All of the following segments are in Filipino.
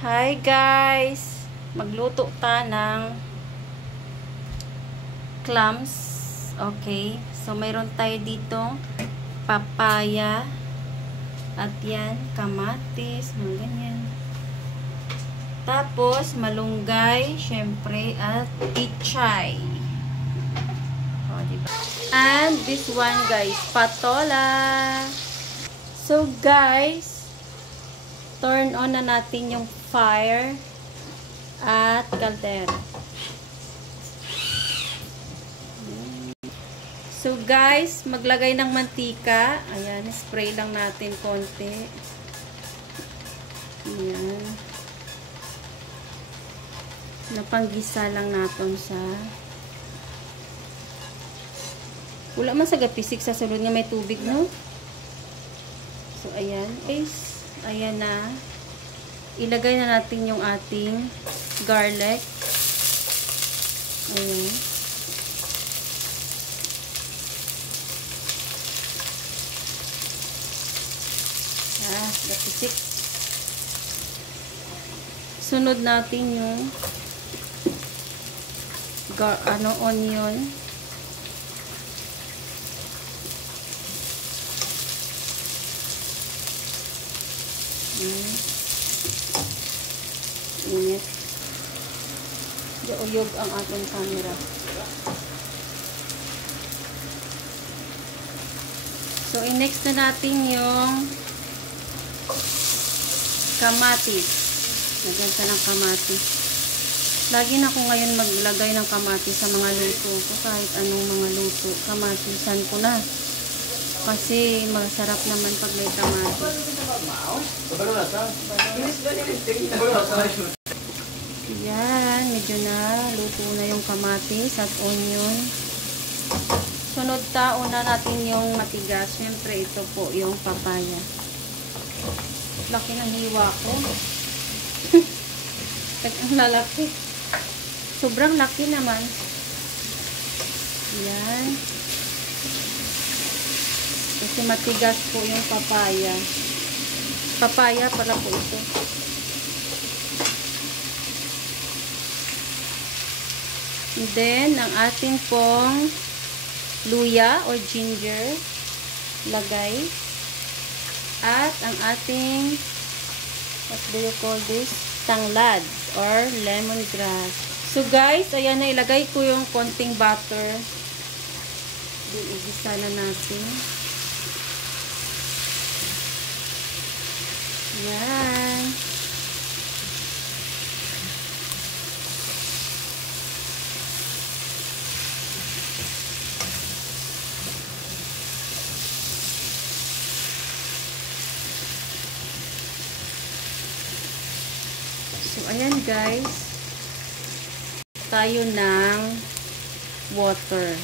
Hi guys! Magluto ta ng clams. Okay. So, mayroon tayo dito papaya at yan, kamatis, mga ganyan. Tapos, malunggay, syempre, at pichay. O, diba? And this one guys, patola. So guys, turn on na natin yung fire at kaldero. So guys, maglagay ng mantika. Ayan, spray lang natin konti. Ayan. Napanggisa lang natin sa wala man sa gapisik sa sulod nga may tubig, no? So ayan, guys. Ayan na. Ilagay na natin yung ating garlic. Ayan. Gapisik. Sunod natin yung onion. Init. Uyog ang ating camera. So, i-next na natin yung kamatis. Lagyan ka ng kamatis. Lagi na ako ngayon maglagay ng kamatis sa mga luto ko. Kahit anong mga luto. Kamatisan ko na. Kasi masarap naman pag may kamatis. Yan. Medyo na luto na yung kamatis at onion. Sunod una natin yung matigas. Siyempre ito po yung papaya. Laki ng hiwa ko. Ang lalaki. Sobrang laki naman. Yan. Kasi matigas po yung papaya. Papaya pala po ito. And then, ang ating pong luya or ginger. Lagay. At ang ating, what do you call this? Tanglad or lemongrass. So guys, ayan na, ilagay ko yung konting butter. Igisa na natin. Yan. So, ayan guys. Tayo ng water.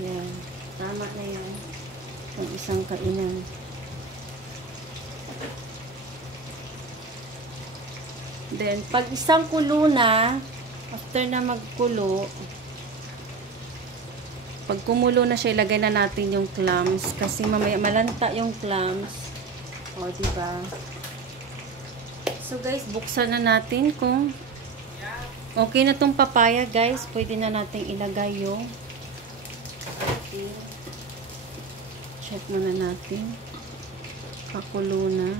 Ayan. Tama na yan. Ang isang kainan. Then, pag isang kulo na, after na magkulo, pag kumulo na siya, ilagay na natin yung clams. Kasi mamaya malanta yung clams. O, diba? So, guys, buksan na natin kung okay na tong papaya, guys. Pwede na natin ilagay yung check muna natin. Pakulo na.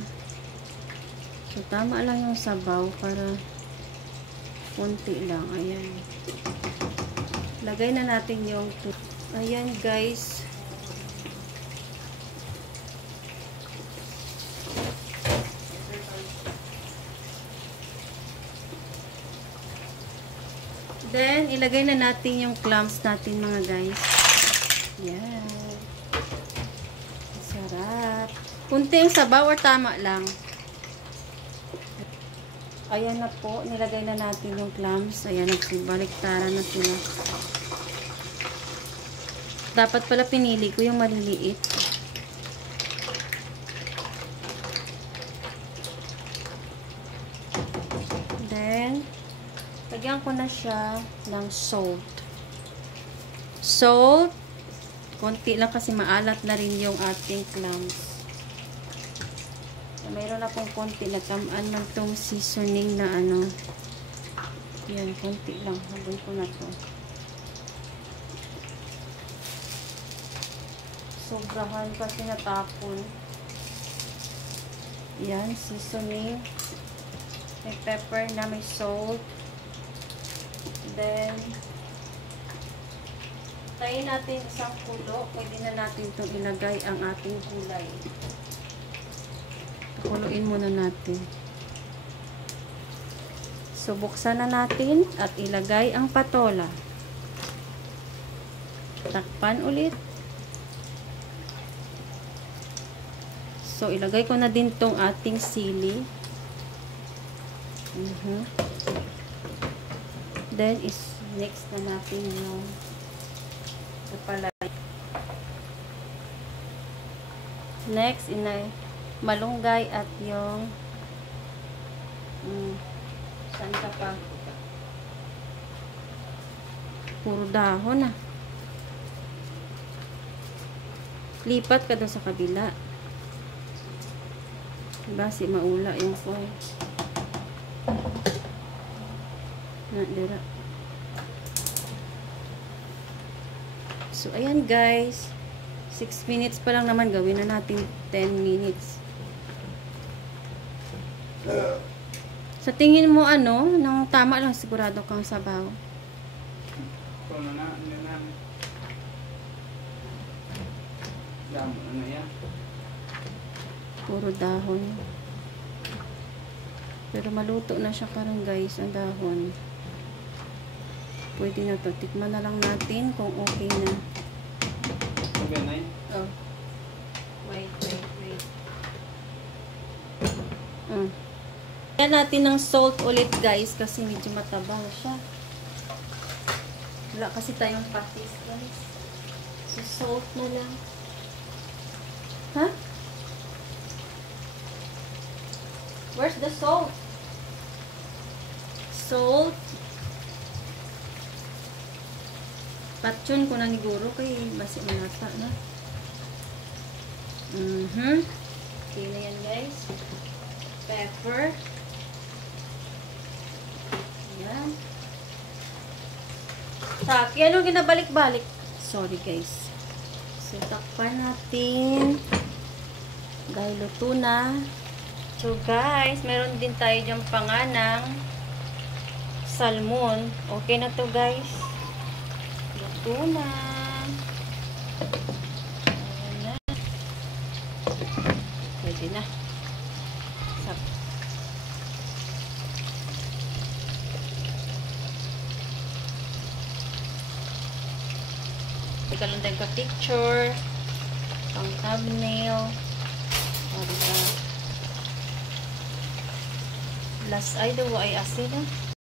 So, tama lang yung sabaw para konti lang. Ayan. Lagay na natin yung ayan guys. Then, ilagay na natin yung clams natin mga guys. Yan. Sarap. Kunting sabaw or tama lang. Ayan na po. Nilagay na natin yung clams. Ayan, nagbaliktaran na sila. Dapat pala pinili ko yung maliliit. Then, lagyan ko na siya ng salt. Salt Konti lang kasi maalat na rin yung ating clams. Mayroon akong konti na tamaan man tong seasoning na ano. Yan, konti lang. Habon ko na to. Sobrahan kasi natapon. Yan, seasoning. May pepper na, may salt. Then, tayin natin isang kulo. Pwede na natin itong ilagay ang ating gulay. Kuluin muna natin. So, buksan na natin at ilagay ang patola. Takpan ulit. So, ilagay ko na din tong ating sili. Then, next na natin yung kapalay. Next, malunggay at yung saan ka pa? Puro dahon na. Lipat ka doon sa kabila. Diba? Si maula yung phone. Dira. So, ayan guys. 6 minutes pa lang naman. Gawin na natin 10 minutes. Sa tingin mo ano, nang tama lang sigurado kang sabaw. Puro dahon. Pero maluto na siya karon guys, ang dahon. Pwede na to. Tikman na lang natin kung okay na. Okay na yun? Oh. Wait. Ayan natin ng salt ulit guys kasi medyo mataba siya. Wala kasi tayong patis guys. So salt na lang. Ha? Where's the salt? Salt. Patsun ko na ni Guro kay basi manata na. Okay na yan guys. Pepper. Yan. Taki, anong ginabalik-balik? Sorry guys. So, takpan natin. Dahil luto na. So guys, meron din tayo diyang panganang salmon. Okay na to guys. Luto na. Ayan na. Pwede na. Ikaw lang tayo ka-picture. Pang thumbnail. O, diba? Last ay daw ay asin na.